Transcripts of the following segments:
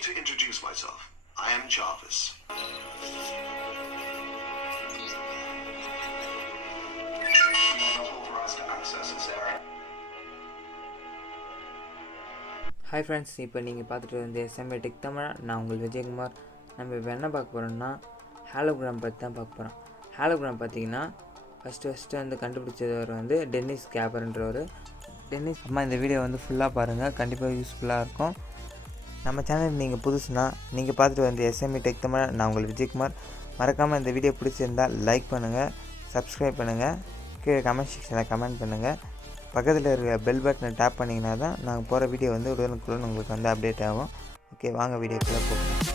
me to introduce myself. I am Jarvis. Hi friends, இப்போ நீங்கள் பார்த்துட்டு வந்து எஸ்எம்ஏ டெக் தமிழா. நான் உங்கள் விஜயகுமார். நம்ம இப்போ என்ன பார்க்க போகிறோம்னா ஹாலோகிராம் பற்றி தான் பார்க்க போகிறோம். ஹாலோகிராம் பார்த்தீங்கன்னா ஃபஸ்ட்டு வந்து கண்டுபிடிச்சவர் வந்து டென்னிஸ் கேபர்ன்றவர். டென்னிஸ் அம்மா இந்த வீடியோ வந்து ஃபுல்லாக பாருங்கள், கண்டிப்பாக யூஸ்ஃபுல்லாக இருக்கும். நம்ம சேனல் நீங்கள் புதுசுனா நீங்கள் பார்த்துட்டு வந்து எஸ்எம்ஏ டெக் தமிழா. நான் உங்கள் விஜயகுமார். மறக்காமல் இந்த வீடியோ பிடிச்சிருந்தால் லைக் பண்ணுங்கள், சப்ஸ்கிரைப் பண்ணுங்கள், கீழே கமெண்ட் செக்ஷனில் கமெண்ட் பண்ணுங்கள். பக்கத்தில் இருக்கிற பெல் பட்டனை டேப் பண்ணிங்கன்னா தான் நாங்கள் போகிற வீடியோ வந்து உடனுக்குடன் உங்களுக்கு வந்து அப்டேட் ஆகும். ஓகே, வாங்க வீடியோக்குள்ளே போகலாம்.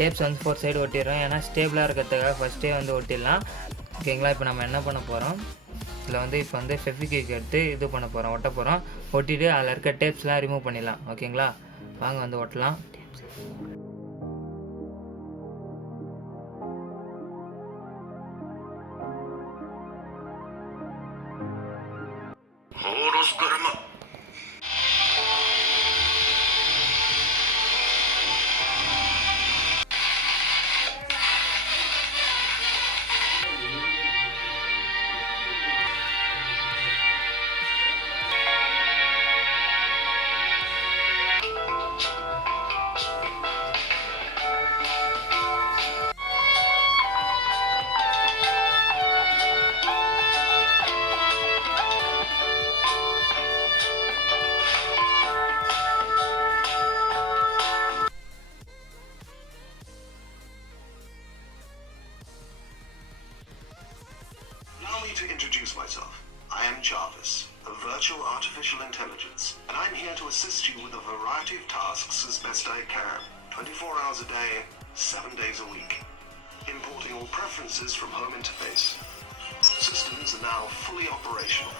டேப்ஸ் வந்து 4 சைடு ஒட்டிடுறோம், ஏன்னா ஸ்டேபிளாக இருக்கிறதுக்காக ஃபஸ்ட்டே வந்து ஒட்டிடலாம். ஓகேங்களா, இப்போ நம்ம என்ன பண்ண போகிறோம், இதில் வந்து இப்போ வந்து ஃபெவிக்விக் எடுத்து இது பண்ண போகிறோம், ஒட்ட போகிறோம். ஒட்டிட்டு அதில் இருக்க டேப்ஸ்லாம் ரிமூவ் பண்ணிடலாம். ஓகேங்களா, வாங்க வந்து ஒட்டலாம். Allow me to introduce myself. I am Jarvis, a virtual artificial intelligence, and I'm here to assist you with a variety of tasks as best I can, 24 hours a day, 7 days a week. Importing all preferences from home interface. Systems are now fully operational.